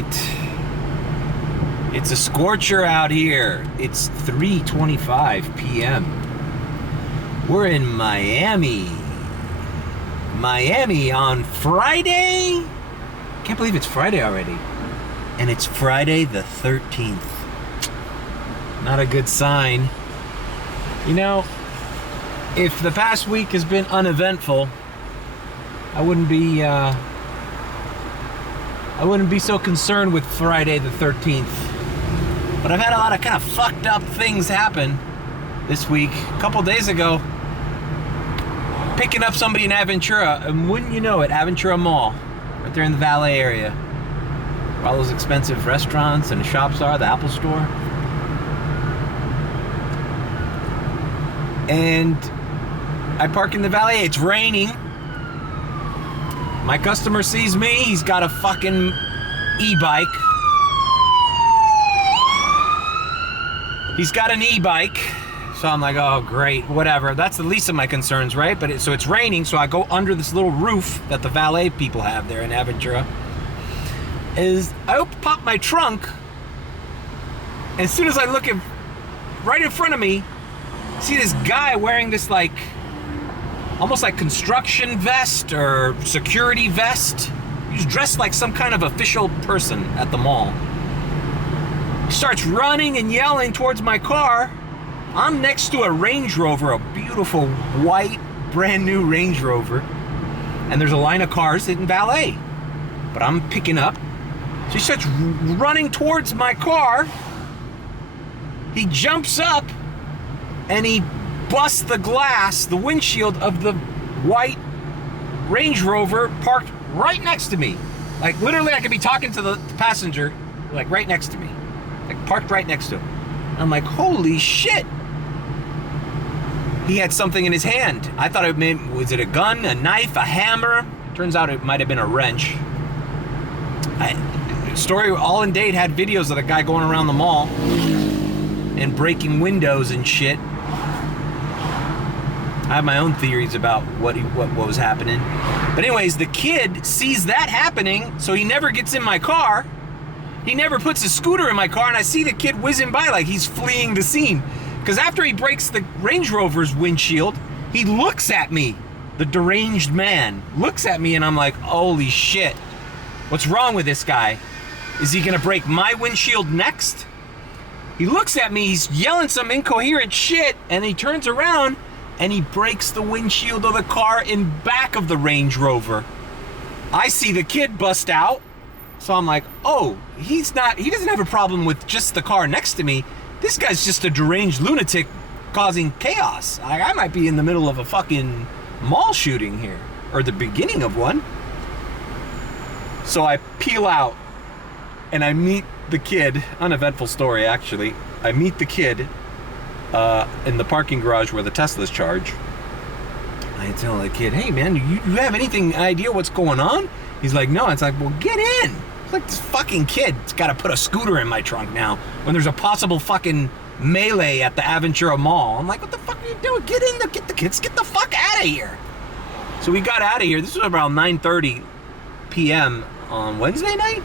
right. It's a scorcher out here. It's 3:25 p.m. We're in Miami. Miami on Friday? Can't believe it's Friday already. And it's Friday the 13th. Not a good sign. You know, if the past week has been uneventful, I wouldn't be so concerned with Friday the 13th. But I've had a lot of kind of fucked up things happen this week. A couple days ago, picking up somebody in Aventura, and wouldn't you know it, Aventura Mall, right there in the valet area, where all those expensive restaurants and shops are, the Apple Store. And I park in the valet, it's raining. My customer sees me, he's got a fucking e-bike. He's got an e-bike. So I'm like, oh great, whatever. That's the least of my concerns, right? But so it's raining, so I go under this little roof that the valet people have there in Aventura. I pop my trunk, and as soon as I look at right in front of me, see this guy wearing this like, almost like construction vest or security vest. He's dressed like some kind of official person at the mall. He starts running and yelling towards my car. I'm next to a Range Rover, a beautiful white, brand new Range Rover. And there's a line of cars sitting valet. But I'm picking up. So he starts running towards my car. He jumps up and he busts the glass, the windshield of the white Range Rover parked right next to me. Like literally I could be talking to the passenger, like right next to me. Like parked right next to him. I'm like, holy shit. He had something in his hand. I thought was it a gun, a knife, a hammer? Turns out it might have been a wrench. Story all in date had videos of the guy going around the mall and breaking windows and shit. I have my own theories about what was happening. But anyways, the kid sees that happening, so he never gets in my car. He never puts a scooter in my car, and I see the kid whizzing by like he's fleeing the scene. Because after he breaks the Range Rover's windshield, he looks at me. The deranged man looks at me, and I'm like, holy shit. What's wrong with this guy? Is he gonna break my windshield next? He looks at me, he's yelling some incoherent shit, and he turns around, and he breaks the windshield of the car in back of the Range Rover. I see the kid bust out, so I'm like, oh, he doesn't have a problem with just the car next to me. This guy's just a deranged lunatic causing chaos. I might be in the middle of a fucking mall shooting here, or the beginning of one. So I peel out, and I meet the kid, uneventful story actually. I meet the kid in the parking garage where the Teslas charge. I tell the kid, hey man, you have idea what's going on? He's like, no. It's like, well, get in. It's like this fucking kid's got to put a scooter in my trunk now when there's a possible fucking melee at the Aventura Mall. I'm like, what the fuck are you doing? Get in there, get the kids, get the fuck out of here. So we got out of here. This was around 9:30 p.m. on Wednesday night.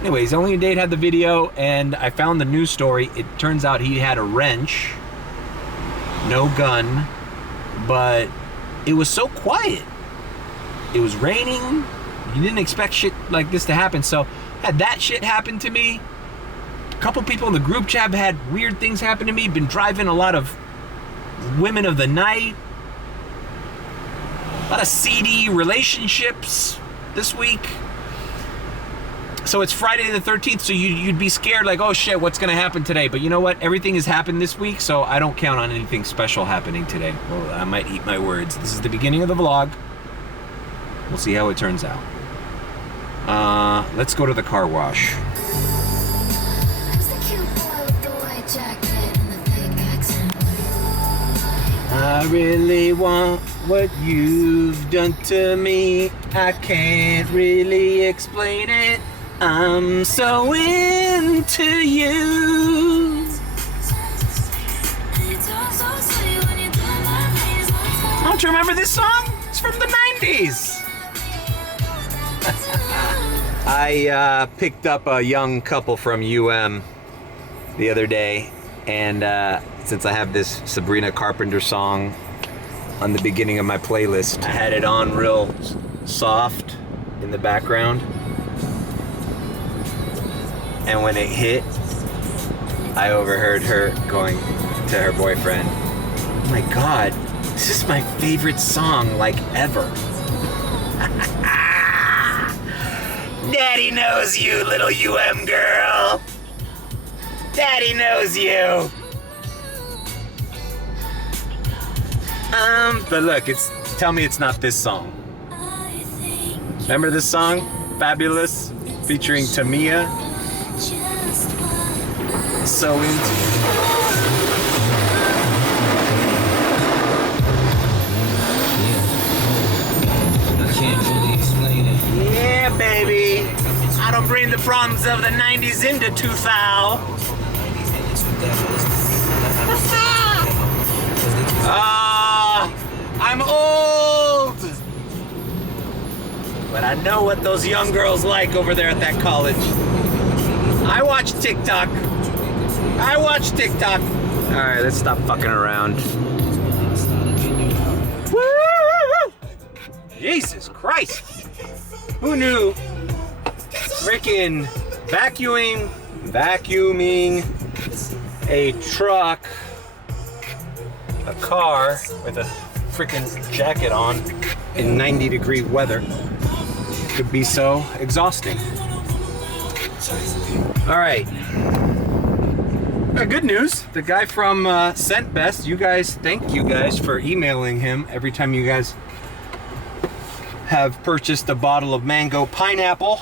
Anyways, Only a Date had the video, and I found the news story. It turns out he had a wrench, no gun, but it was so quiet. It was raining. You didn't expect shit like this to happen. So had that shit happen to me. A couple people in the group chat had weird things happen to me. Been driving a lot of women of the night. A lot of seedy relationships this week. So it's Friday the 13th, so you'd be scared like, oh shit, what's gonna happen today? But you know what? Everything has happened this week, so I don't count on anything special happening today. Well, I might eat my words. This is the beginning of the vlog. We'll see how it turns out. Let's go to the car wash. I really want what you've done to me. I can't really explain it. I'm so into you. Don't you remember this song? It's from the 90s. I picked up a young couple from UM the other day, and since I have this Sabrina Carpenter song on the beginning of my playlist, I had it on real soft in the background, and when it hit, I overheard her going to her boyfriend, "Oh my God, this is my favorite song like ever." Daddy knows you, little UM girl. Daddy knows you. But look, tell me it's not this song. Remember this song? Fabolous, featuring Tamia. So into yeah, baby. I don't bring the problems of the 90s into 2000. I'm old. But I know what those young girls like over there at that college. I watch TikTok. All right, let's stop fucking around. Woo! Jesus Christ. Who knew freaking vacuuming a truck, a car with a freaking jacket on in 90-degree weather could be so exhausting. All right. Good news. The guy from Scent Best, thank you guys for emailing him every time you guys have purchased a bottle of mango pineapple.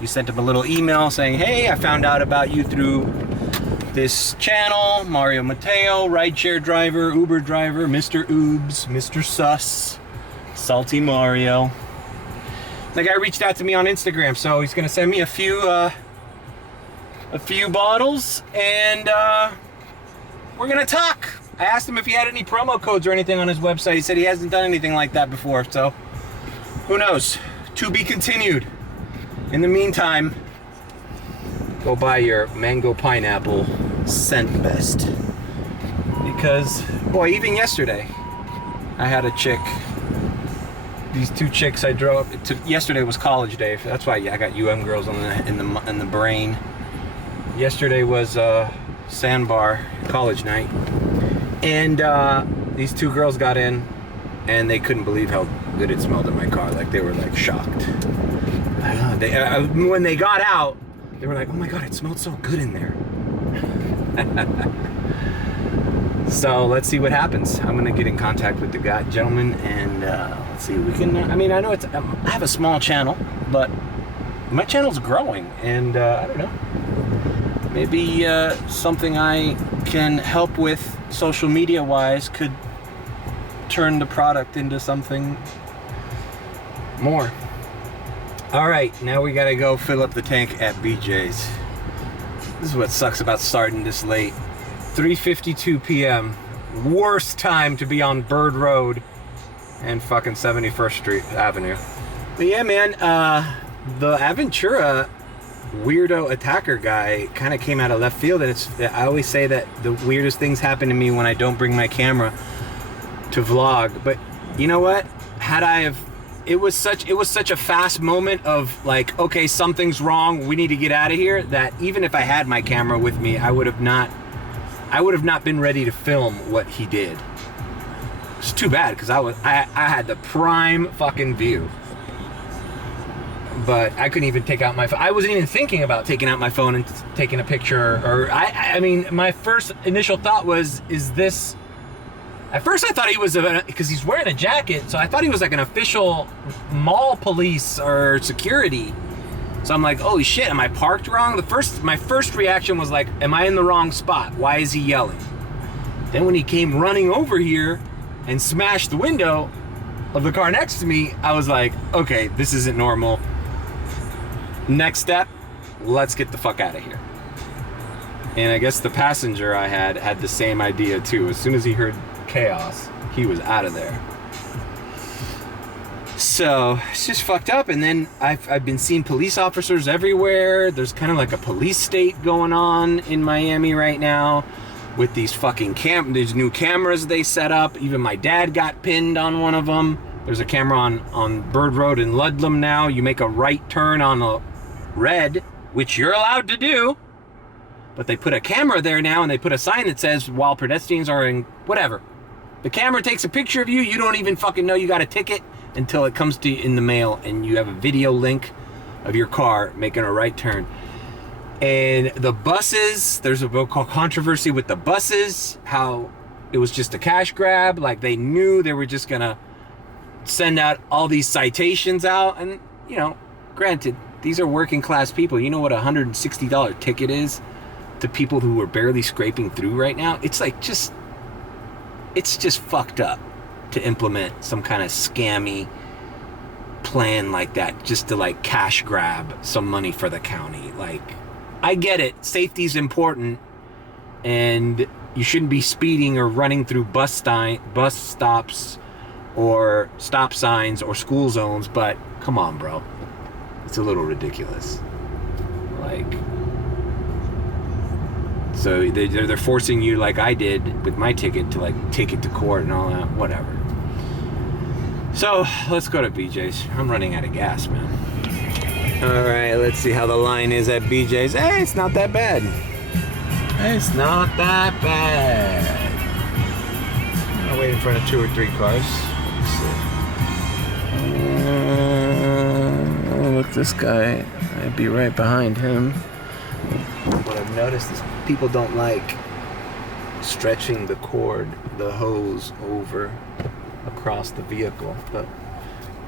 You sent him a little email saying, "Hey, I found out about you through this channel, Mario Mateo, rideshare driver, Uber driver, Mr. Oobs, Mr. Sus, Salty Mario." The guy reached out to me on Instagram, so he's gonna send me a few bottles, and we're gonna talk. I asked him if he had any promo codes or anything on his website. He said he hasn't done anything like that before, so who knows? To be continued. In the meantime, go buy your mango pineapple Scent Best. Because, boy, even yesterday, I had a chick. These two chicks I drove to. Yesterday was college day. That's why I got UM girls in the brain. Yesterday was sandbar college night, and these two girls got in, and they couldn't believe how good it smelled in my car. Like, they were like shocked. When they got out, they were like, "Oh my God, it smelled so good in there." So let's see what happens. I'm gonna get in contact with the gentleman, and let's see if we can. I mean, I know I have a small channel, but my channel's growing, and I don't know. Maybe something I can help with social media wise could turn the product into something more. All right, now we gotta go fill up the tank at BJ's. This is what sucks about starting this late. 3:52 p.m. Worst time to be on Bird Road and fucking 71st Street Avenue. But yeah, man, the Aventura weirdo attacker guy kind of came out of left field, and I always say that the weirdest things happen to me when I don't bring my camera to vlog. But you know what? It was such a fast moment of like, okay, something's wrong, we need to get out of here, that even if I had my camera with me, I would have not been ready to film what he did. It's too bad, because I had the prime fucking view. But I couldn't even take out my phone. I wasn't even thinking about taking out my phone and taking a picture. Or I mean, my first initial thought was, is this? At first, I thought he was because he's wearing a jacket, so I thought he was like an official mall police or security. So I'm like, holy shit, am I parked wrong? My first reaction was like, am I in the wrong spot? Why is he yelling? Then when he came running over here and smashed the window of the car next to me, I was like, okay, this isn't normal. Next step, let's get the fuck out of here. And I guess the passenger I had the same idea too. As soon as he heard chaos, he was out of there. So it's just fucked up. And then I've been seeing police officers everywhere. There's kind of like a police state going on in Miami right now with these fucking these new cameras they set up. Even my dad got pinned on one of them. There's a camera on Bird Road in Ludlam now. You make a right turn on a red, which you're allowed to do, but they put a camera there now, and they put a sign that says while pedestrians are in whatever. The camera takes a picture of you. You don't even fucking know you got a ticket until it comes to you in the mail, and you have a video link of your car making a right turn. And the buses, there's a controversy with the buses, how it was just a cash grab. Like they knew they were just gonna send out all these citations out. And, you know, granted, these are working class people. You know what a $160 ticket is to people who are barely scraping through right now? It's like it's just fucked up to implement some kind of scammy plan like that just to like cash grab some money for the county. Like, I get it, safety's important, and you shouldn't be speeding or running through bus stops or stop signs or school zones, but come on, bro, it's a little ridiculous. Like, so they're forcing you, like I did with my ticket, to like take it to court and all that, whatever. So let's go to BJ's. I'm running out of gas, man. All right, let's see how the line is at BJ's. Hey, it's not that bad. It's not that bad. I'll wait in front of 2 or 3 cars. Look, this guy, I'd be right behind him. What I've noticed is people don't like stretching the cord, the hose over across the vehicle, but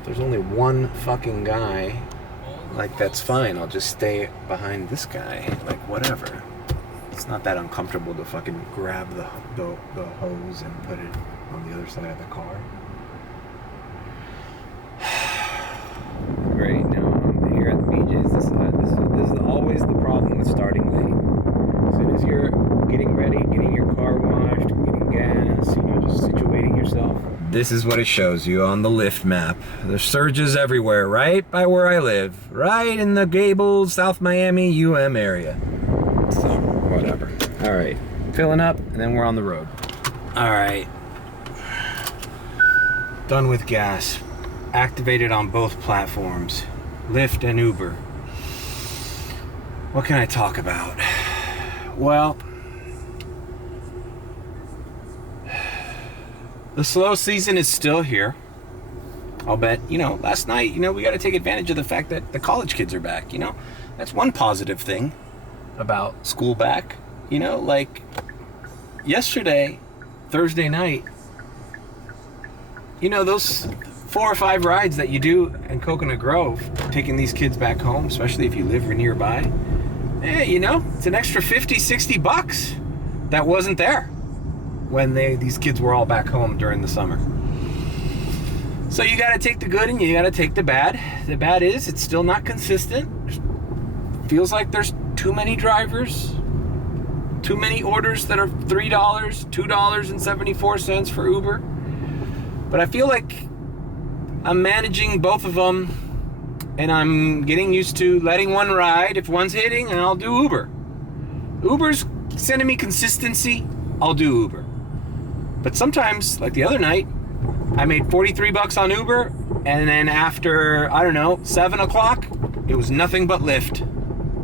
there's only one fucking guy. Like, that's fine, I'll just stay behind this guy, like whatever. It's not that uncomfortable to fucking grab the hose and put it on the other side of the car. Great, now I'm here at BJ's. This is always the problem with starting late. As soon as you're getting ready, getting your car washed, getting gas, you know, just situating yourself. This is what it shows you on the Lyft map. There's surges everywhere, right by where I live. Right in the Gables, South Miami, UM area. So, whatever. All right, filling up, and then we're on the road. All right. Done with gas. Activated on both platforms, Lyft and Uber. What can I talk about? Well, the slow season is still here. I'll bet, you know, last night, you know, we got to take advantage of the fact that the college kids are back, you know. That's one positive thing about school back, you know, like yesterday, Thursday night, you know, those 4 or 5 rides that you do in Coconut Grove, taking these kids back home, especially if you live nearby, you know, it's an extra 50, 60 bucks that wasn't there when these kids were all back home during the summer. So you got to take the good and you got to take the bad. The bad is it's still not consistent. Feels like there's too many drivers, too many orders that are $3, $2.74 for Uber. But I feel like I'm managing both of them, and I'm getting used to letting one ride. If one's hitting, and I'll do Uber. Uber's sending me consistency, I'll do Uber. But sometimes, like the other night, I made 43 bucks on Uber, and then after, I don't know, 7 o'clock, it was nothing but Lyft.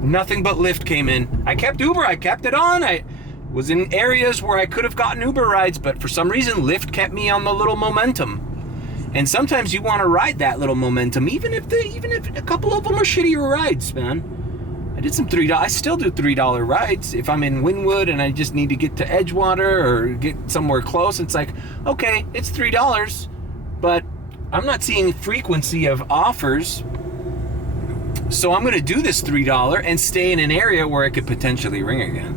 Nothing but Lyft came in. I kept Uber, I kept it on. I was in areas where I could have gotten Uber rides, but for some reason, Lyft kept me on the little momentum. And sometimes you want to ride that little momentum, even if a couple of them are shittier rides, man. I did some $3. I still do $3 rides if I'm in Wynwood and I just need to get to Edgewater or get somewhere close. It's like, okay, it's $3, but I'm not seeing frequency of offers, so I'm going to do this $3 and stay in an area where it could potentially ring again.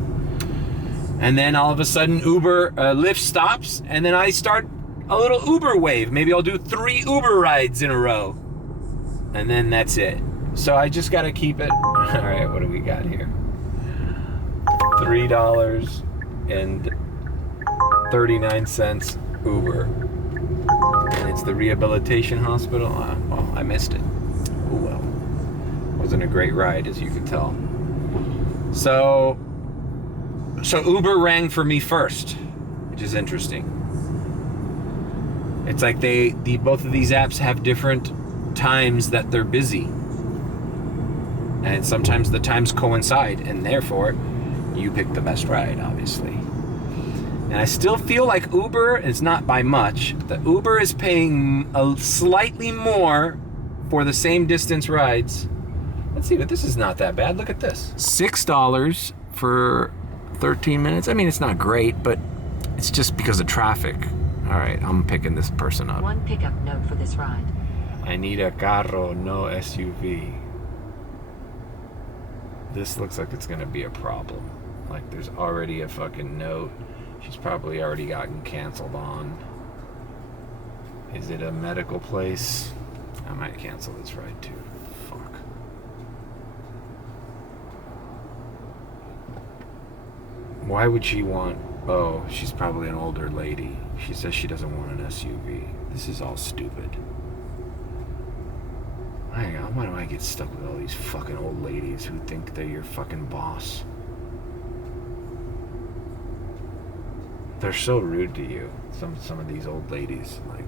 And then all of a sudden, Lyft stops, and then I start a little Uber wave. Maybe I'll do 3 Uber rides in a row. And then that's it. So I just got to keep it. All right, what do we got here? $3.39 Uber. And it's the rehabilitation hospital. Well, I missed it. Oh well. Wasn't a great ride, as you could tell. So Uber rang for me first, which is interesting. It's like both of these apps have different times that they're busy. And sometimes the times coincide, and therefore you pick the best ride, obviously. And I still feel like Uber is not by much. The Uber is paying slightly more for the same distance rides. Let's see, but this is not that bad. Look at this. $6 for 13 minutes. I mean, it's not great, but it's just because of traffic. All right, I'm picking this person up. One pickup note for this ride. I need a carro, no SUV. This looks like it's gonna be a problem. Like there's already a fucking note. She's probably already gotten canceled on. Is it a medical place? I might cancel this ride too. Fuck. Why would she want... Oh, she's probably an older lady. She says she doesn't want an SUV. This is all stupid. Hang on, why do I get stuck with all these fucking old ladies who think they're your fucking boss? They're so rude to you. Some of these old ladies, like.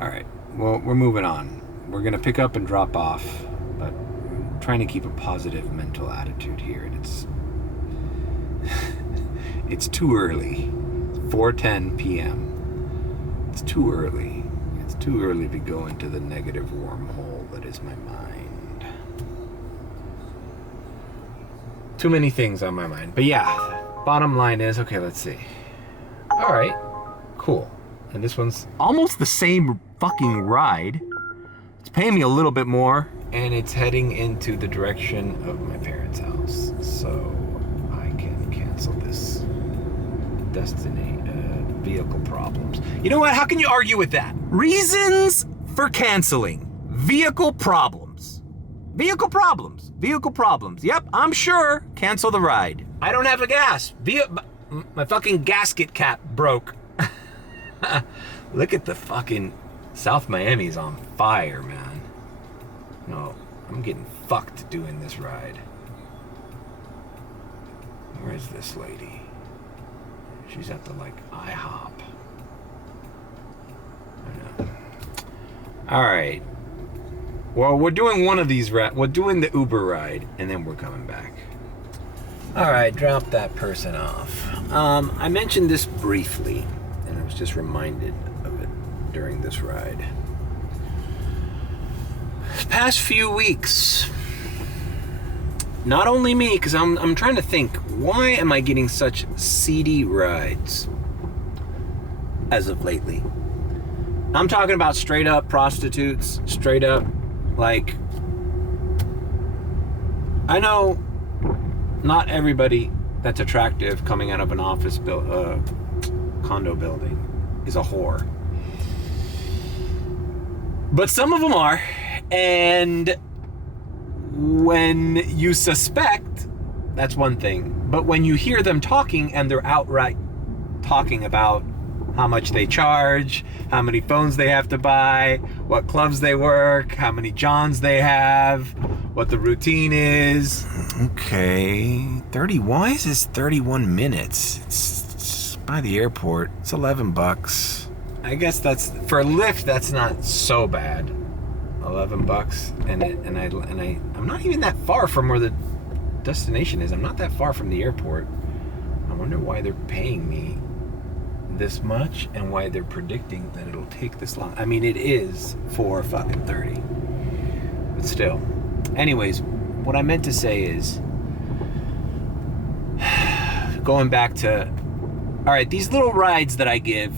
All right. Well, we're moving on. We're gonna pick up and drop off, but I'm trying to keep a positive mental attitude here, and it's too early. It's 4:10 p.m. It's too early. It's too early to go into the negative wormhole that is my mind. Too many things on my mind. But yeah, bottom line is, okay, let's see. All right, cool. And this one's almost the same fucking ride. It's paying me a little bit more, and it's heading into the direction of my parents' house. So I can cancel this vehicle problems. You know what? How can you argue with that? Reasons for canceling. Vehicle problems. Vehicle problems. Vehicle problems. Yep, I'm sure. Cancel the ride. I don't have a gas. My fucking gasket cap broke. Look at the fucking... South Miami's on fire, man. No, I'm getting fucked doing this ride. Where is this lady? She's at the, like, IHOP. I know. All right. Well, we're doing one of these we're doing the Uber ride, and then we're coming back. All right, drop that person off. I mentioned this briefly, and I was just reminded of it during this ride. This past few weeks, not only me, because I'm trying to think, why am I getting such seedy rides as of lately? I'm talking about straight up prostitutes, straight up, like, I know not everybody that's attractive coming out of an office condo building is a whore. But some of them are, and when you suspect, that's one thing. But when you hear them talking and they're outright talking about how much they charge, how many phones they have to buy, what clubs they work, how many Johns they have, what the routine is. Okay, 30. Why is this 31 minutes? It's by the airport. It's $11. I guess that's for Lyft. That's not so bad. $11, and I'm not even that far from where the destination is. I'm not that far from the airport. I wonder why they're paying me this much and why they're predicting that it'll take this long. I mean, it is 4:30, but still. Anyways, what I meant to say is, going back to, all right, these little rides that I give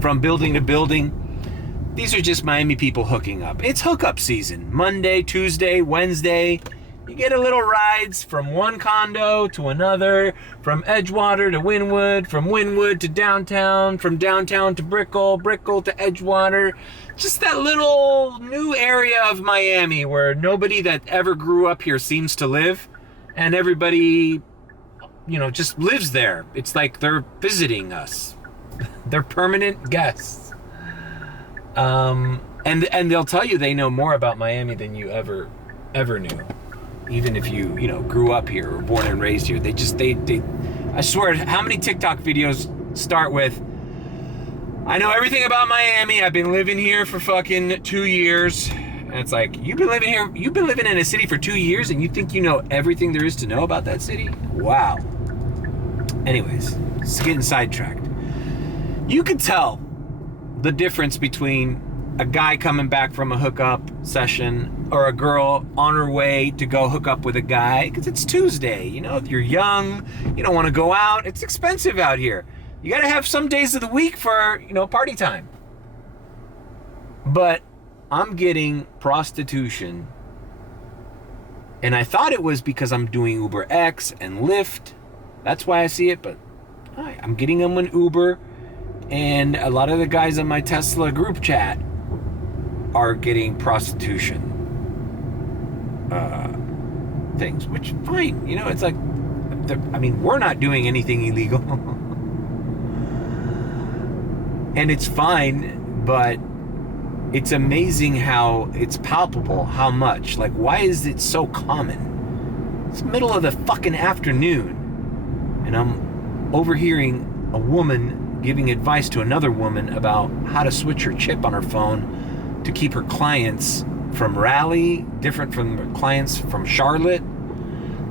from building to building, these are just Miami people hooking up. It's hookup season. Monday, Tuesday, Wednesday. You get a little rides from one condo to another, from Edgewater to Wynwood, from Wynwood to downtown, from downtown to Brickell, Brickell to Edgewater. Just that little new area of Miami where nobody that ever grew up here seems to live, and everybody just lives there. It's like they're visiting us. They're permanent guests. And they'll tell you they know more about Miami than you ever knew. Even if you grew up here or born and raised here. They I swear, how many TikTok videos start with, I know everything about Miami. I've been living here for fucking 2 years. And it's like, you've been living in a city for 2 years and you think you know everything there is to know about that city? Wow. Anyways, it's getting sidetracked. You could tell the difference between a guy coming back from a hookup session or a girl on her way to go hook up with a guy, because it's Tuesday. You're young, you don't want to go out. It's expensive out here. You got to have some days of the week for, party time. But I'm getting prostitution. And I thought it was because I'm doing Uber X and Lyft. That's why I see it. But I'm getting them in Uber. And a lot of the guys on my Tesla group chat are getting prostitution things. Which, fine. It's like, we're not doing anything illegal. And it's fine, but it's amazing how it's palpable, how much. Like, why is it so common? It's the middle of the fucking afternoon, and I'm overhearing a woman giving advice to another woman about how to switch her chip on her phone to keep her clients from Raleigh different from her clients from Charlotte.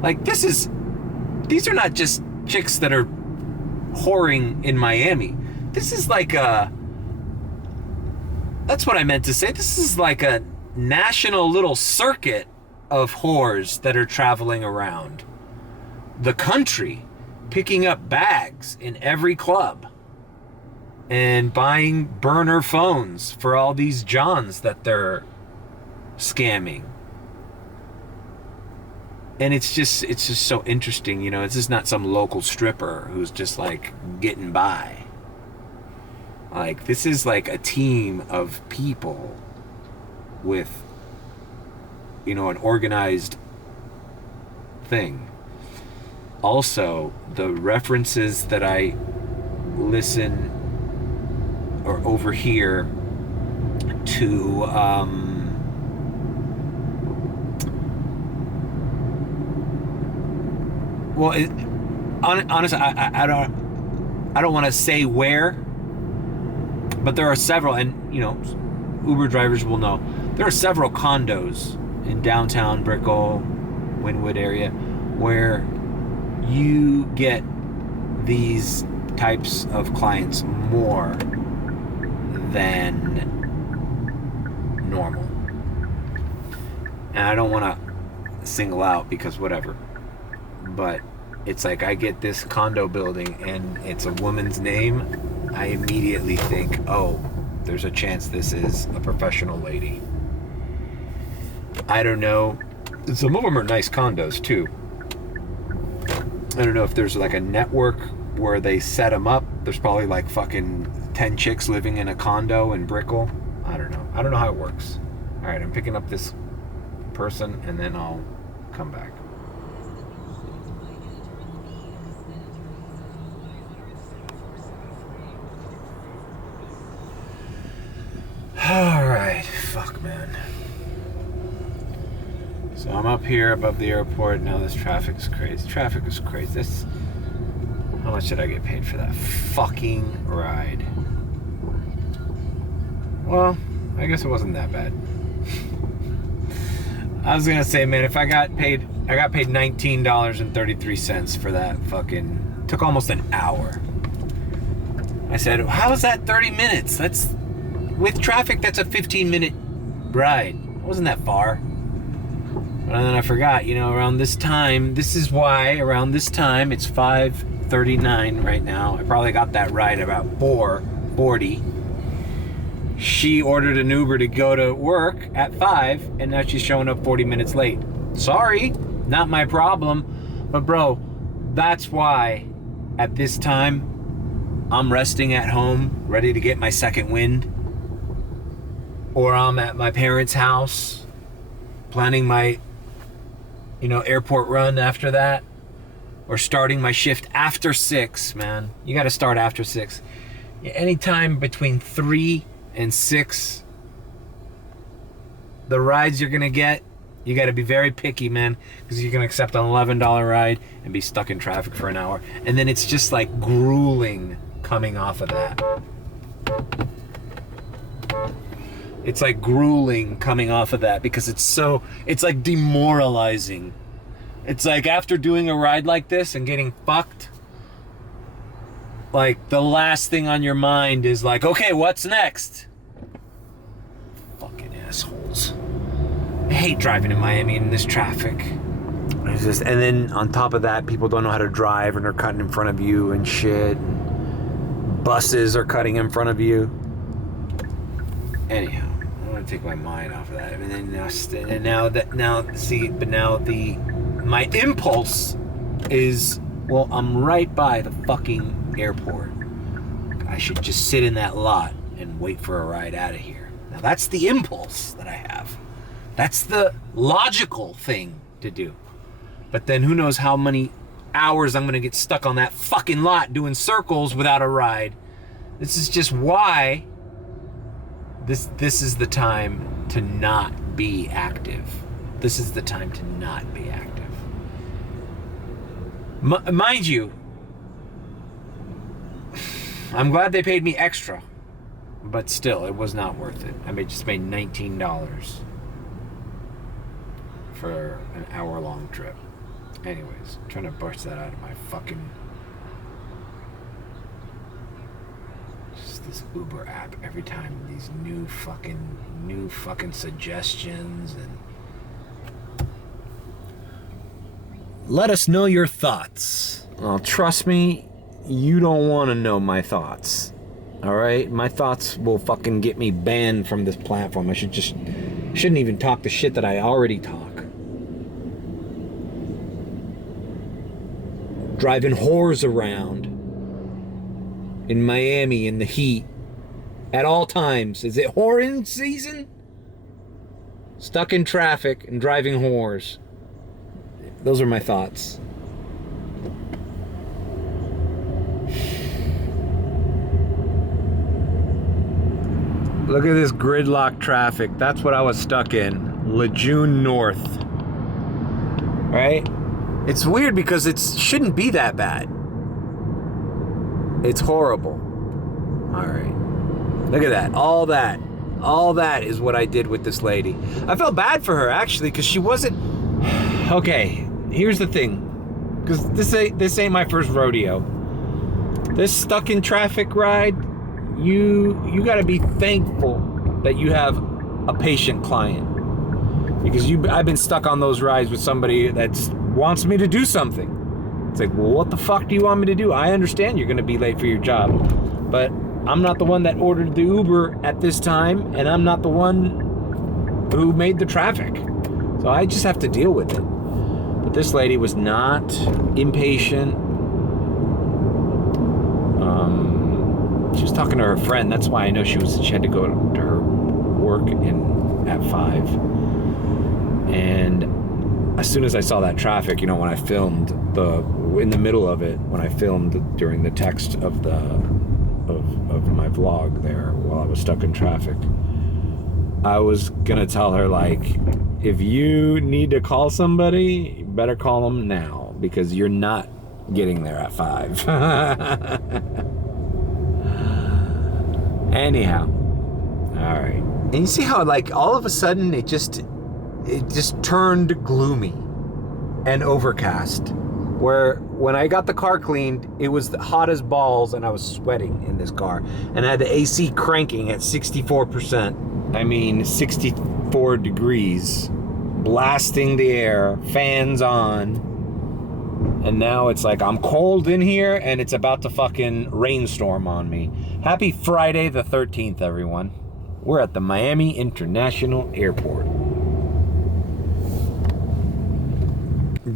Like, these are not just chicks that are whoring in Miami. This is like that's what I meant to say. This is like a national little circuit of whores that are traveling around the country, picking up bags in every club and buying burner phones for all these Johns that they're scamming. And it's just so interesting, it's just not some local stripper who's just like getting by. Like, this is like a team of people with, an organized thing. Also, the references that I listen or overhear to, honestly, I don't want to say where. But there are several, and Uber drivers will know, there are several condos in downtown Brickell, Wynwood area where you get these types of clients more than normal. And I don't want to single out because whatever, but it's like I get this condo building and it's a woman's name, I immediately think, oh, there's a chance this is a professional lady. I don't know. Some of them are nice condos too. I don't know if there's like a network where they set them up. There's probably like fucking 10 chicks living in a condo in Brickell. I don't know. I don't know how it works. All right, I'm picking up this person and then I'll come back. Alright, fuck, man. So I'm up here above the airport. Now this traffic is crazy. Traffic is crazy. How much did I get paid for that fucking ride? Well, I guess it wasn't that bad. I was gonna say, man, if I got paid $19.33 for that fucking, took almost an hour. I said, how is that 30 minutes? With traffic, that's a 15-minute ride. It wasn't that far. And then I forgot, around this time, this is why around this time, it's 5:39 right now. I probably got that ride about 4:40. She ordered an Uber to go to work at 5, and now she's showing up 40 minutes late. Sorry, not my problem. But bro, that's why at this time, I'm resting at home, ready to get my second wind. Or I'm at my parents' house, planning my, airport run after that. or starting my shift after 6, man. You got to start after 6. Anytime between 3 and 6, the rides you're gonna get, you got to be very picky, man, because you can accept an $11 ride and be stuck in traffic for an hour, and then it's just like grueling coming off of that. It's like grueling coming off of that because it's like demoralizing. It's like after doing a ride like this and getting fucked, like the last thing on your mind is like, okay, what's next? Fucking assholes. I hate driving in Miami in this traffic. It's just, and then on top of that, people don't know how to drive and they're cutting in front of you and shit. Buses are cutting in front of you. Anyhow, I want to take my mind off of that. And then my impulse is, well, I'm right by the fucking airport. I should just sit in that lot and wait for a ride out of here. Now that's the impulse that I have. That's the logical thing to do. But then who knows how many hours I'm gonna get stuck on that fucking lot doing circles without a ride. This is just why this is the time to not be active. This is the time to not be active. Mind you, I'm glad they paid me extra, but still, it was not worth it. I just made $19 for an hour-long trip. Anyways, I'm trying to bust that out of my fucking... Just this Uber app every time. These new fucking suggestions and... Let us know your thoughts. Well, trust me, you don't want to know my thoughts. Alright? My thoughts will fucking get me banned from this platform. I shouldn't even talk the shit that I already talk. Driving whores around in Miami in the heat at all times. Is it whoring season? Stuck in traffic and driving whores. Those are my thoughts. Look at this gridlock traffic. That's what I was stuck in. Lejeune North. Right? It's weird because it shouldn't be that bad. It's horrible. Alright. Look at that. All that is what I did with this lady. I felt bad for her, actually, because she wasn't... Okay, here's the thing. Because this ain't my first rodeo. This stuck in traffic ride, you gotta be thankful that you have a patient client. Because I've been stuck on those rides with somebody that wants me to do something. It's like, well, what the fuck do you want me to do? I understand you're gonna be late for your job, but I'm not the one that ordered the Uber at this time, and I'm not the one who made the traffic. So I just have to deal with it. But this lady was not impatient. She was talking to her friend. That's why I know she had to go to her work at 5. And as soon as I saw that traffic, when I filmed in the middle of it, when I filmed during the text of my vlog there while I was stuck in traffic, I was gonna tell her, like, if you need to call somebody, you better call them now, because you're not getting there at 5. Anyhow, all right. And you see how, like, all of a sudden it just turned gloomy and overcast, where when I got the car cleaned, it was hot as balls and I was sweating in this car, and I had the AC cranking at 64%. I mean, 64 degrees, blasting the air, fans on. And now it's like I'm cold in here and it's about to fucking rainstorm on me. Happy Friday the 13th, everyone. We're at the Miami International Airport.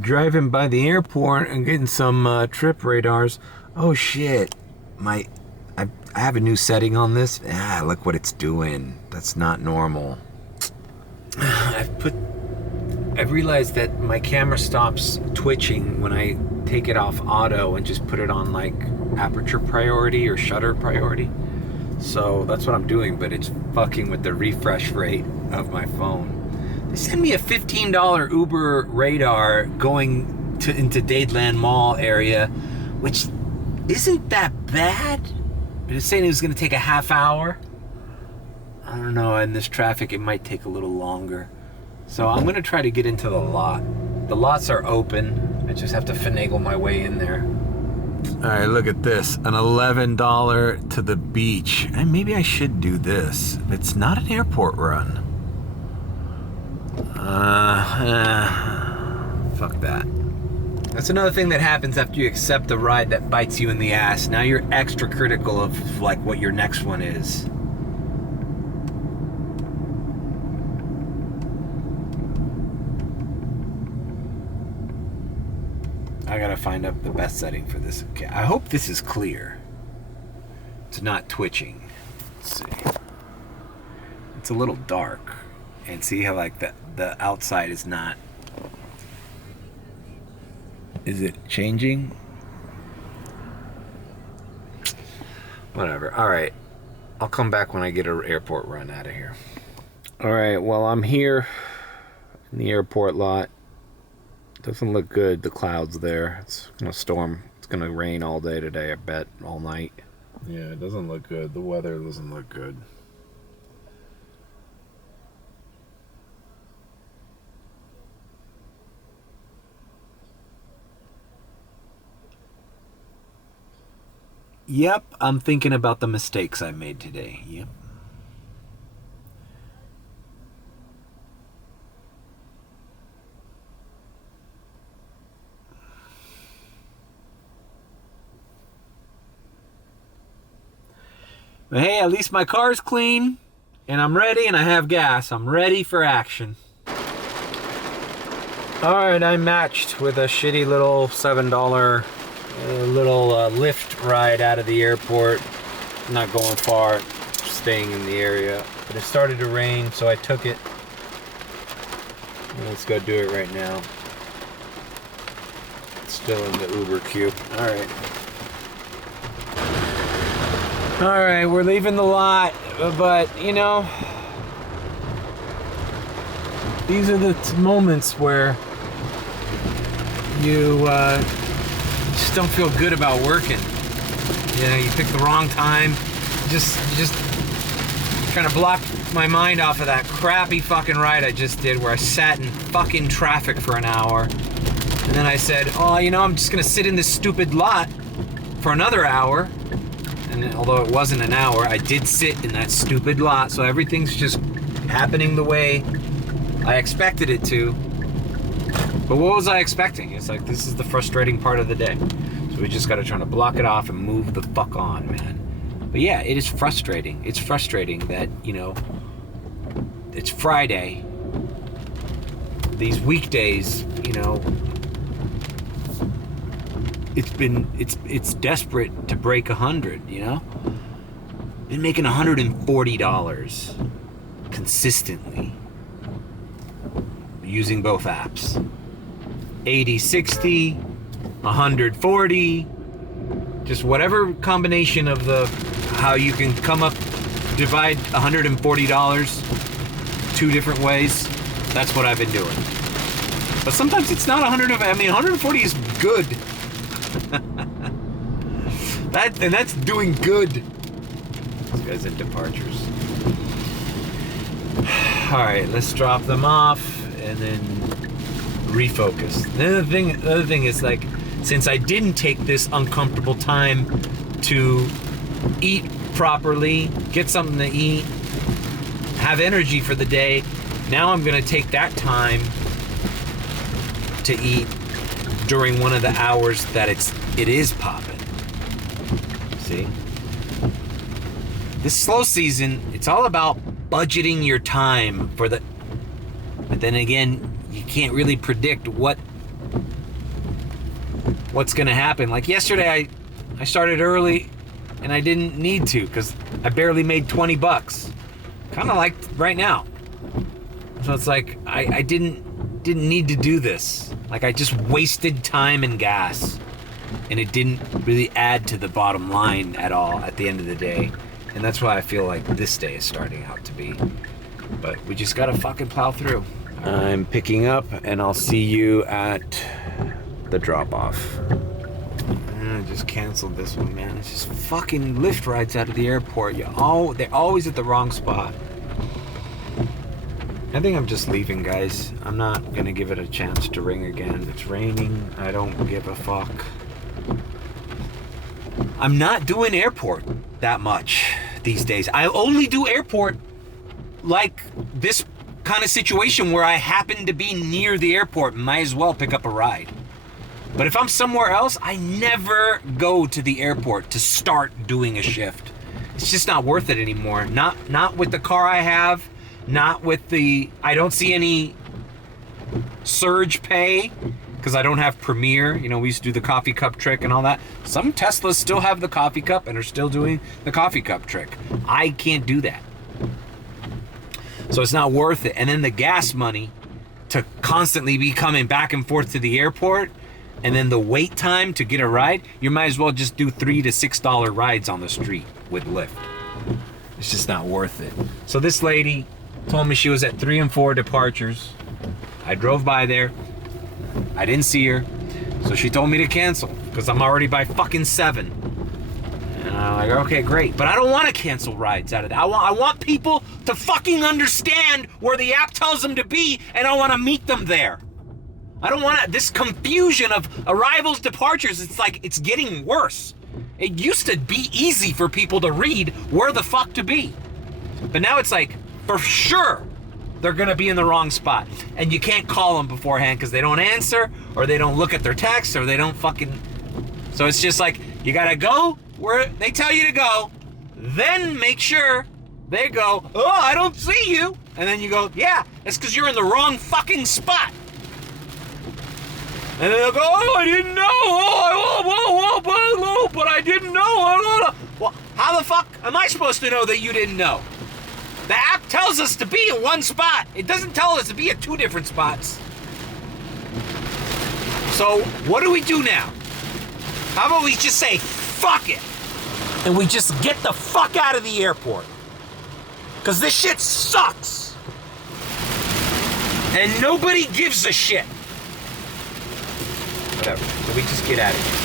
Driving by the airport and getting some trip radars. Oh shit. I have a new setting on this. Look what it's doing. That's not normal. I've put I've realized that my camera stops twitching when I take it off auto and just put it on like aperture priority or shutter priority. So that's what I'm doing, but it's fucking with the refresh rate of my phone. They sent me a $15 Uber radar going into Dadeland Mall area, which isn't that bad. But it's saying it was gonna take a half hour. I don't know, in this traffic it might take a little longer. So I'm gonna try to get into the lot. The lots are open. I just have to finagle my way in there. All right, look at this, an $11 to the beach. And maybe I should do this. It's not an airport run. Fuck that. That's another thing that happens after you accept the ride that bites you in the ass. Now you're extra critical of like what your next one is. I gotta find up the best setting for this. Okay, I hope this is clear. It's not twitching. Let's see. It's a little dark. And see how like the outside is not. Is it changing? Whatever. All right. I'll come back when I get an airport run out of here. All right. Well, I'm here in the airport lot. Doesn't look good, the clouds there. It's gonna storm. It's gonna rain all day today, I bet, all night. Yeah, it doesn't look good. The weather doesn't look good. Yep, I'm thinking about the mistakes I made today. Yep. But hey, at least my car's clean, and I'm ready, and I have gas. I'm ready for action. All right, I matched with a shitty little $7 little Lyft ride out of the airport. Not going far, staying in the area. But it started to rain, so I took it. And let's go do it right now. It's still in the Uber queue. All right. All right, we're leaving the lot, but you know, these are the moments where you just don't feel good about working. You know, you pick the wrong time. Just trying to block my mind off of that crappy fucking ride I just did, where I sat in fucking traffic for an hour, and then I said, oh, you know, I'm just gonna sit in this stupid lot for another hour. And although it wasn't an hour, I did sit in that stupid lot, so everything's just happening the way I expected it to. But what was I expecting? It's like, this is the frustrating part of the day. So we just gotta try to block it off and move the fuck on, man. But yeah, it is frustrating. It's frustrating that, you know, it's Friday. These weekdays, you know, it's desperate to break 100, you know? Been making $140 consistently using both apps. 80, 60, 140, just whatever combination of how you can come up, divide $140 two different ways. That's what I've been doing. But sometimes it's not 140 is good. That's doing good. This guy's in departures. All right, let's drop them off and then refocus. The other thing is, like, since I didn't take this uncomfortable time to eat properly, get something to eat, have energy for the day, now I'm gonna take that time to eat during one of the hours that it is popping. See? This slow season, it's all about budgeting your time for the... But then again, you can't really predict what's gonna happen. Like yesterday, I started early and I didn't need to because I barely made 20 bucks. Kind of like right now. So it's like, I didn't didn't need to do this. Like, I just wasted time and gas. And it didn't really add to the bottom line at all at the end of the day. And that's why I feel like this day is starting out to be. But we just gotta fucking plow through. I'm picking up, and I'll see you at the drop-off. I just canceled this one, man. It's just fucking Lyft rides out of the airport. They're always at the wrong spot. I think I'm just leaving, guys. I'm not gonna give it a chance to ring again. It's raining. I don't give a fuck. I'm not doing airport that much these days. I only do airport like this kind of situation where I happen to be near the airport, might as well pick up a ride. But if I'm somewhere else, I never go to the airport to start doing a shift. It's just not worth it anymore. Not with the car I have, not with I don't see any surge pay because I don't have Premier. You know, we used to do the coffee cup trick and all that. Some Teslas still have the coffee cup and are still doing the coffee cup trick. I can't do that. So it's not worth it. And then the gas money to constantly be coming back and forth to the airport, and then the wait time to get a ride, you might as well just do $3 to $6 rides on the street with Lyft. It's just not worth it. So this lady told me she was at 3 and 4 departures. I drove by there. I didn't see her. So she told me to cancel because I'm already by fucking 7. And I'm like, okay, great. But I don't want to cancel rides out of that. I want people to fucking understand where the app tells them to be, and I want to meet them there. I don't want this confusion of arrivals, departures. It's like, it's getting worse. It used to be easy for people to read where the fuck to be. But now it's like, for sure, they're gonna be in the wrong spot. And you can't call them beforehand because they don't answer, or they don't look at their text, or they don't fucking... So it's just like, you gotta go where they tell you to go, then make sure they go, oh, I don't see you. And then you go, yeah, it's because you're in the wrong fucking spot. And they'll go, oh, I didn't know. But I didn't know. Well, how the fuck am I supposed to know that you didn't know? The app tells us to be in one spot. It doesn't tell us to be at 2 different spots. So what do we do now? How about we just say, fuck it. And we just get the fuck out of the airport. Because this shit sucks. And nobody gives a shit. Whatever. So we just get out of here.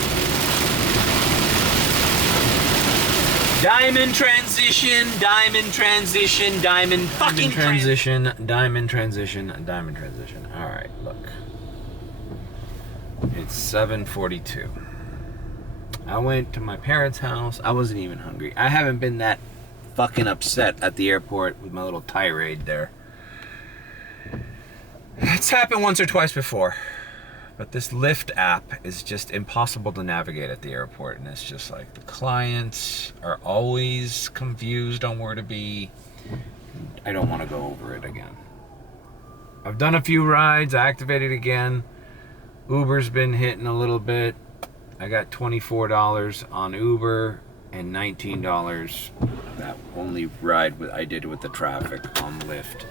Diamond transition, diamond transition, diamond fucking transition, diamond transition, diamond transition. All right, look. It's 7:42. I went to my parents' house. I wasn't even hungry. I haven't been that fucking upset at the airport with my little tirade there. It's happened once or twice before. But this Lyft app is just impossible to navigate at the airport. And it's just like the clients are always confused on where to be. I don't want to go over it again. I've done a few rides. I activated again. Uber's been hitting a little bit. I got $24 on Uber and $19 that only ride I did with the traffic on Lyft.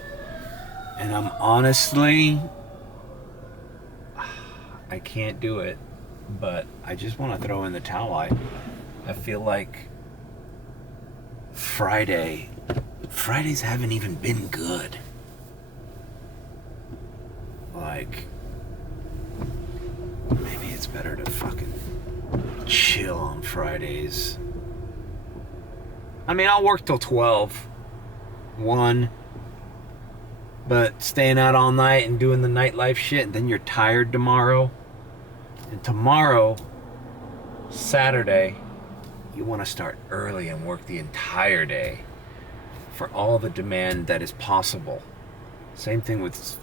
And I'm honestly... I can't do it, but I just want to throw in the towel. I feel like Fridays haven't even been good. Like, maybe it's better to fucking chill on Fridays. I mean, I'll work till 12, 1, but staying out all night and doing the nightlife shit, and then you're tired tomorrow. And tomorrow, Saturday, you want to start early and work the entire day for all the demand that is possible. Same thing with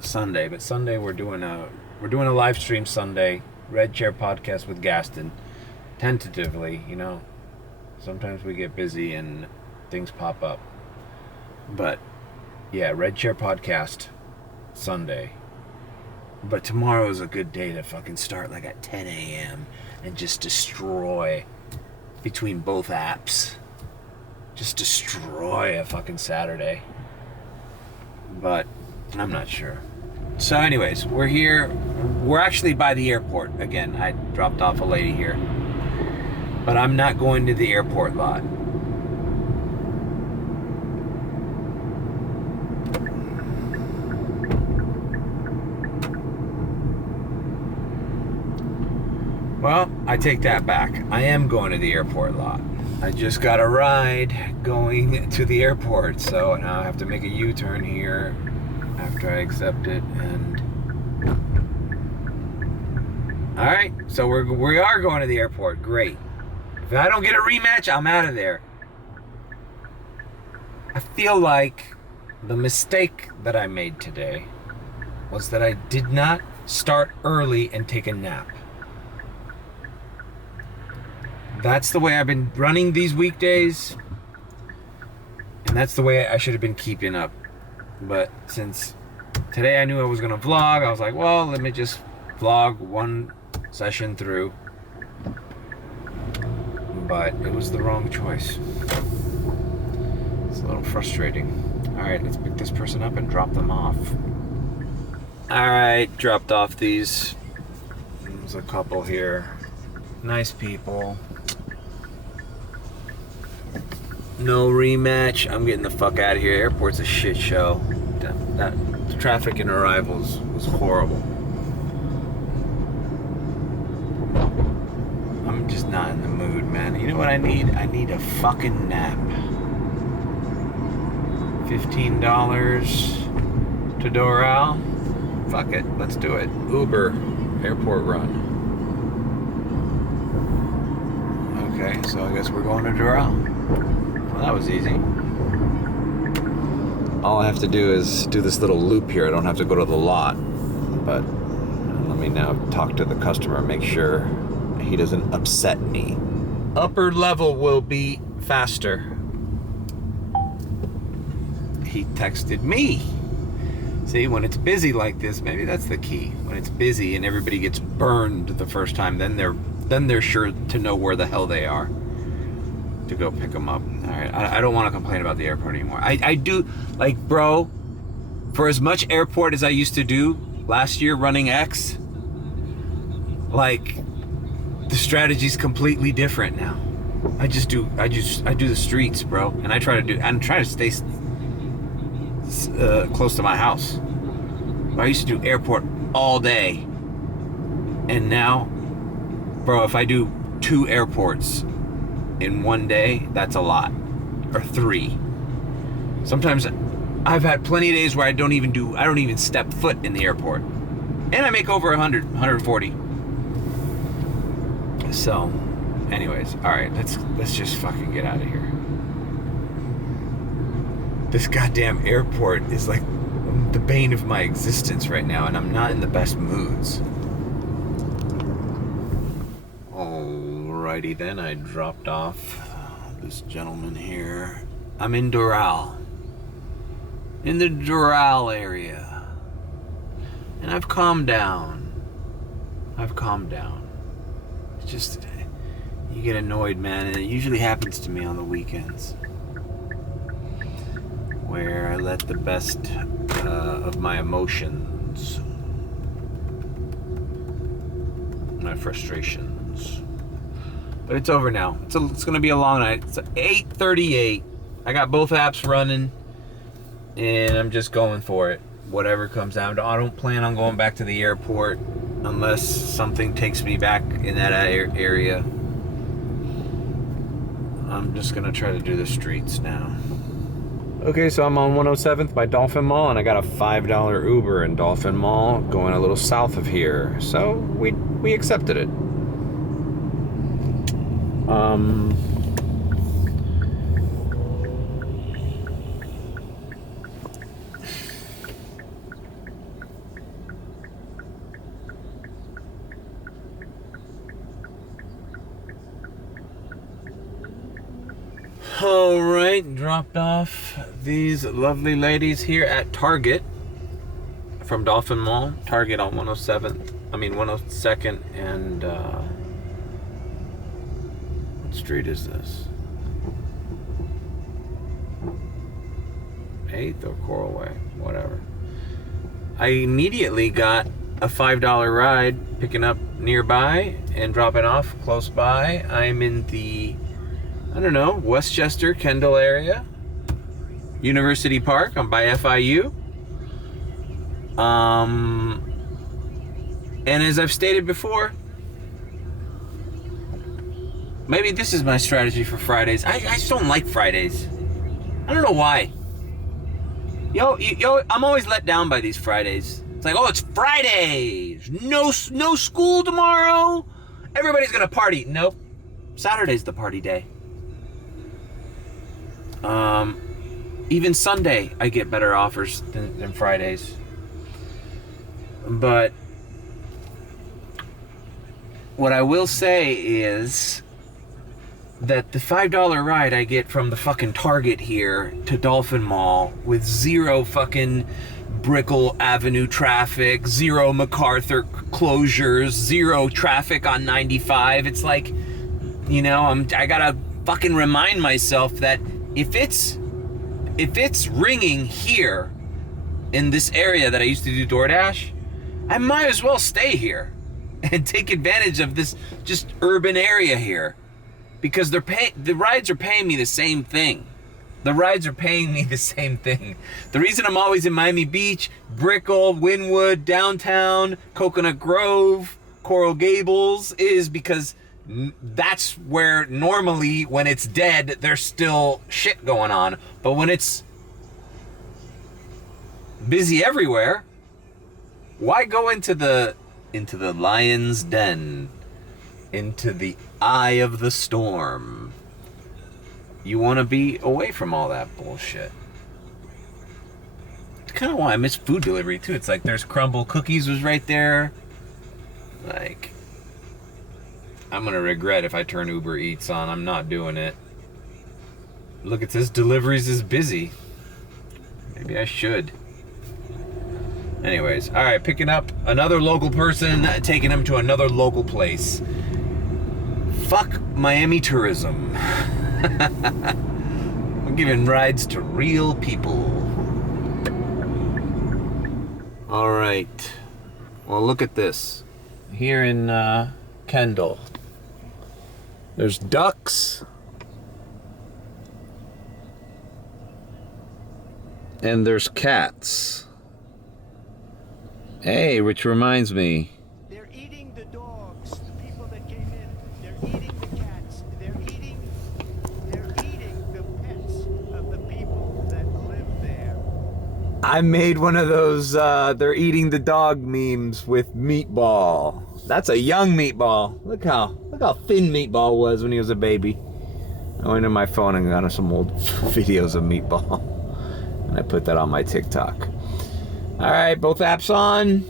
Sunday, but Sunday we're doing a live stream Sunday, Rideshare podcast with Gaston, tentatively, you know. Sometimes we get busy and things pop up. But yeah, Rideshare podcast Sunday. But tomorrow is a good day to fucking start like at 10 a.m. and just destroy between both apps. Just destroy a fucking Saturday. But I'm not sure. So anyways, we're here. We're actually by the airport again. I dropped off a lady here, but I'm not going to the airport lot. Well, I take that back. I am going to the airport lot. I just got a ride going to the airport, so now I have to make a U-turn here after I accept it. And all right, so we are going to the airport. Great. If I don't get a rematch, I'm out of there. I feel like the mistake that I made today was that I did not start early and take a nap. That's the way I've been running these weekdays, and that's the way I should have been keeping up. But since today I knew I was gonna vlog, I was like, well, let me just vlog one session through. But it was the wrong choice. It's a little frustrating. All right, let's pick this person up and drop them off. All right, dropped off these. There's a couple here. Nice people. No rematch. I'm getting the fuck out of here. Airport's a shit show. That traffic in arrivals was horrible. I'm just not in the mood, man. You know what I need? I need a fucking nap. $15 to Doral. Fuck it. Let's do it. Uber. Airport run. Okay, so I guess we're going to Doral. Well, that was easy. All I have to do is do this little loop here. I don't have to go to the lot. But let me now talk to the customer, make sure he doesn't upset me. Upper level will be faster. He texted me. See, when it's busy like this, maybe that's the key. When it's busy and everybody gets burned the first time, then they're sure to know where the hell they are to go pick them up. All right, I don't want to complain about the airport anymore. I do, like, bro, for as much airport as I used to do last year running X, like, the strategy's completely different now. I do the streets, bro, and I'm trying to stay close to my house. I used to do airport all day, and now, bro, if I do 2 airports in one day, that's a lot. Or 3. Sometimes I've had plenty of days where I don't even step foot in the airport. And I make over 100, 140. So, anyways, all right, let's just fucking get out of here. This goddamn airport is like the bane of my existence right now, and I'm not in the best moods. Alrighty then, I dropped off this gentleman here. I'm in Doral. In the Doral area. And I've calmed down. It's just, you get annoyed, man, and it usually happens to me on the weekends, where I let the best of my emotions, my frustrations. But it's over now. It's gonna be a long night. It's 8:38. I got both apps running, and I'm just going for it. Whatever comes out. I don't plan on going back to the airport unless something takes me back in that area. I'm just gonna try to do the streets now. Okay, so I'm on 107th by Dolphin Mall, and I got a $5 Uber in Dolphin Mall going a little south of here. So we accepted it. All right, dropped off these lovely ladies here at Target from Dolphin Mall. Target on 102nd and what street is this? 8th or Coral Way, whatever. I immediately got a $5 ride picking up nearby and dropping off close by. I'm in the, I don't know, Westchester, Kendall area. University Park. I'm by FIU. And as I've stated before, maybe this is my strategy for Fridays. I just don't like Fridays. I don't know why. Yo, I'm always let down by these Fridays. It's like, oh, it's Fridays. No school tomorrow. Everybody's gonna party. Nope. Saturday's the party day. Even Sunday, I get better offers than Fridays. But what I will say is that the $5 ride I get from the fucking Target here to Dolphin Mall with zero fucking Brickell Avenue traffic, zero MacArthur closures, zero traffic on 95. It's like, you know, I gotta fucking remind myself that if it's ringing here in this area that I used to do DoorDash, I might as well stay here and take advantage of this just urban area here, because the rides are paying me the same thing. The rides are paying me the same thing. The reason I'm always in Miami Beach, Brickell, Wynwood, downtown, Coconut Grove, Coral Gables is because that's where normally when it's dead, there's still shit going on. But when it's busy everywhere, why go into the lion's den, into the eye of the storm? You want to be away from all that bullshit. It's kind of why I miss food delivery too. It's like there's Crumble Cookies was right there. Like, I'm gonna regret if I turn Uber Eats on. I'm not doing it. Look, it says deliveries is busy. Maybe I should. Anyways, all right, picking up another local person, taking him to another local place. Fuck Miami tourism. I'm giving rides to real people. All right. Well, look at this. Here in Kendall, there's ducks and there's cats. Hey, which reminds me. They're eating the dogs, the people that came in. They're eating the cats. They're eating the pets of the people that live there. I made one of those they're eating the dog memes with Meatball. That's a young Meatball. Look how thin Meatball was when he was a baby. I went to my phone and got some old videos of Meatball. And I put that on my TikTok. All right, both apps on.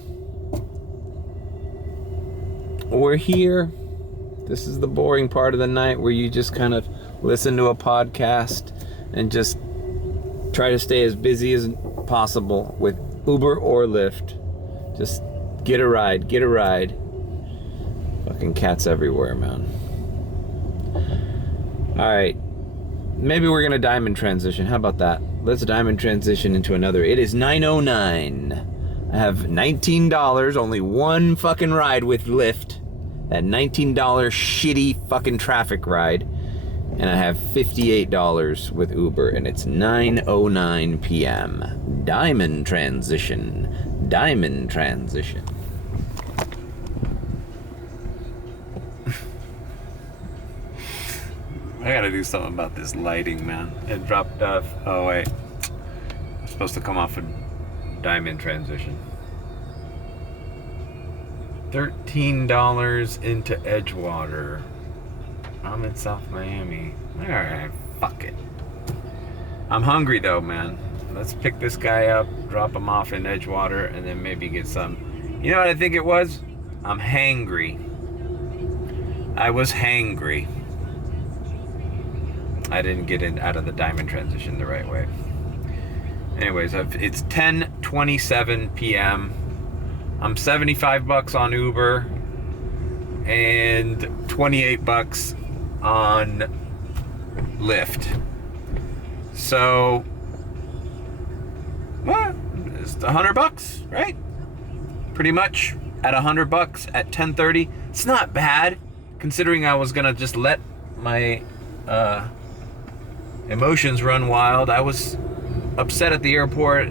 We're here. This is the boring part of the night where you just kind of listen to a podcast and just try to stay as busy as possible with Uber or Lyft. Just get a ride. Fucking cats everywhere, man. All right. Maybe we're gonna diamond transition. How about that? Let's diamond transition into another. It is 9:09. I have $19, only one fucking ride with Lyft. That $19 shitty fucking traffic ride. And I have $58 with Uber, and it's 9:09 p.m. Diamond transition. I gotta do something about this lighting, man. It dropped off. Oh, wait. It's supposed to come off a diamond transition. $13 into Edgewater. I'm in South Miami. Alright, fuck it. I'm hungry though, man. Let's pick this guy up, drop him off in Edgewater, and then maybe get some. You know what I think it was? I'm hangry. I was hangry. I didn't get it out of the diamond transition the right way. Anyways, it's 10:27 p.m. I'm $75 on Uber and $28 on Lyft. So, what? Just $100, right? Pretty much at $100 at 10:30. It's not bad, considering I was gonna just let my emotions run wild. I was upset at the airport.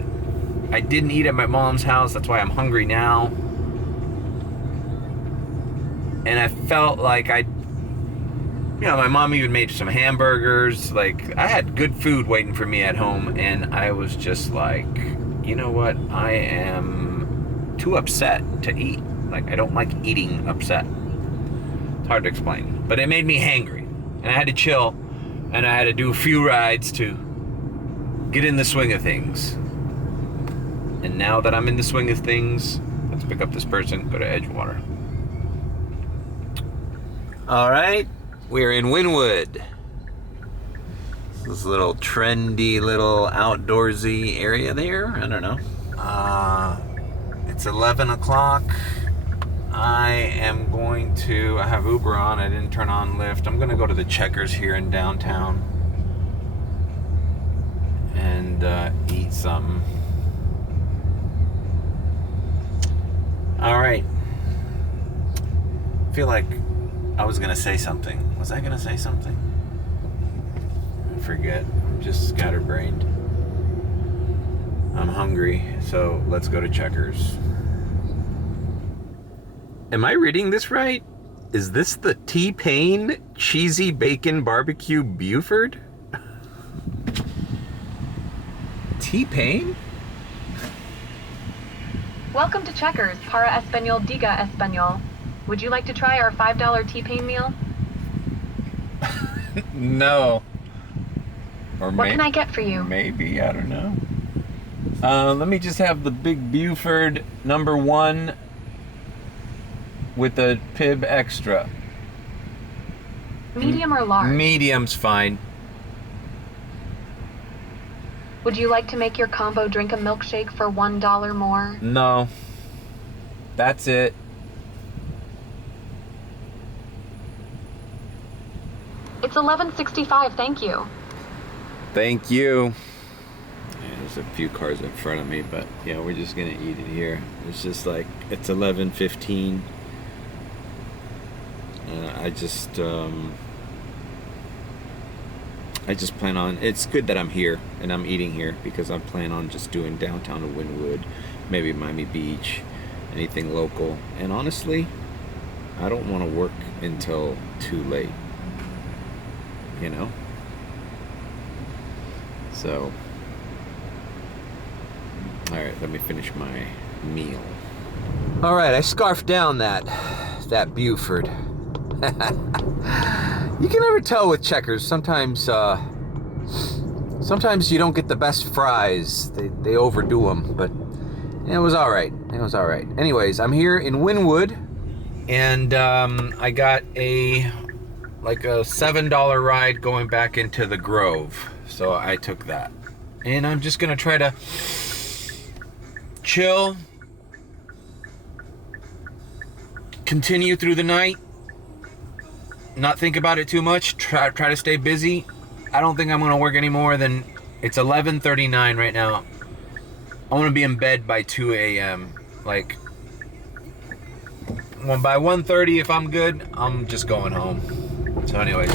I didn't eat at my mom's house. That's why I'm hungry now. And I felt like my mom even made some hamburgers. Like, I had good food waiting for me at home, and I was just like, you know what? I am too upset to eat. Like, I don't like eating upset. It's hard to explain. But it made me hangry, and I had to chill, and I had to do a few rides to get in the swing of things. And now that I'm in the swing of things, let's pick up this person, go to Edgewater. All right, we're in Wynwood. This little trendy little outdoorsy area there. I don't know. It's 11 o'clock. I have Uber on. I didn't turn on Lyft. I'm gonna go to the Checkers here in downtown and eat something. All right. I feel like I was gonna say something. Was I gonna say something? I forget. I'm just scatterbrained. I'm hungry, so let's go to Checkers. Am I reading this right? Is this the T-Pain Cheesy Bacon Barbecue Buford? T-Pain? Welcome to Checkers, para español diga español. Would you like to try our $5 T-Pain meal? No. Or what can I get for you? Maybe, I don't know. Let me just have the big Buford #1 with the Pib Extra. Medium or large? Medium's fine. Would you like to make your combo drink a milkshake for $1 more? No. That's it. It's $11.65, thank you. Thank you. Yeah, there's a few cars in front of me, but yeah, we're just gonna eat it here. It's just like, it's 11:15. I just plan on, it's good that I'm here and I'm eating here because I plan on just doing downtown to Wynwood, maybe Miami Beach, anything local. And honestly, I don't want to work until too late, you know? So, all right, let me finish my meal. All right, I scarfed down that Buford. You can never tell with Checkers. Sometimes you don't get the best fries. They overdo them, but it was all right. It was all right. Anyways, I'm here in Wynwood, and I got a $7 ride going back into the Grove, so I took that, and I'm just gonna try to chill, continue through the night. Not think about it too much. Try to stay busy. I don't think I'm gonna work any more than, it's 11:39 right now. I want to be in bed by 2 a.m. Like, by 1:30, if I'm good, I'm just going home. So anyways,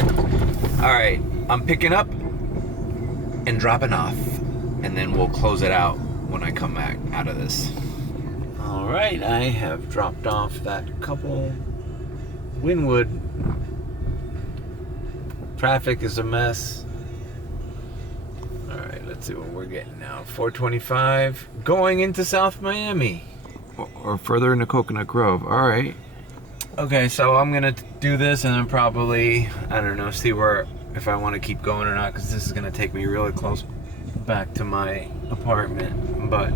all right, I'm picking up and dropping off, and then we'll close it out when I come back out of this. All right, I have dropped off that couple. Wynwood. Traffic is a mess. All right, let's see what we're getting now. 425 going into South Miami or further into Coconut Grove. All right. Okay, so I'm gonna do this and then probably, I don't know, see where, if I want to keep going or not, because this is gonna take me really close back to my apartment. But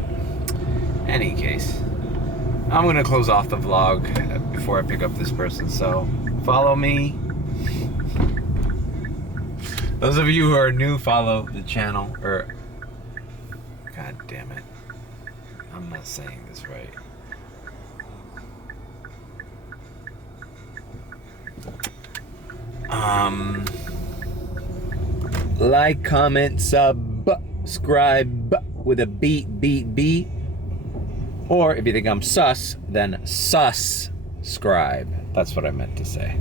any case, I'm gonna close off the vlog before I pick up this person. So follow me. Those of you who are new, follow the channel, or, god damn it, I'm not saying this right. Like, comment, subscribe with a beat. Or if you think I'm sus, then subscribe. That's what I meant to say.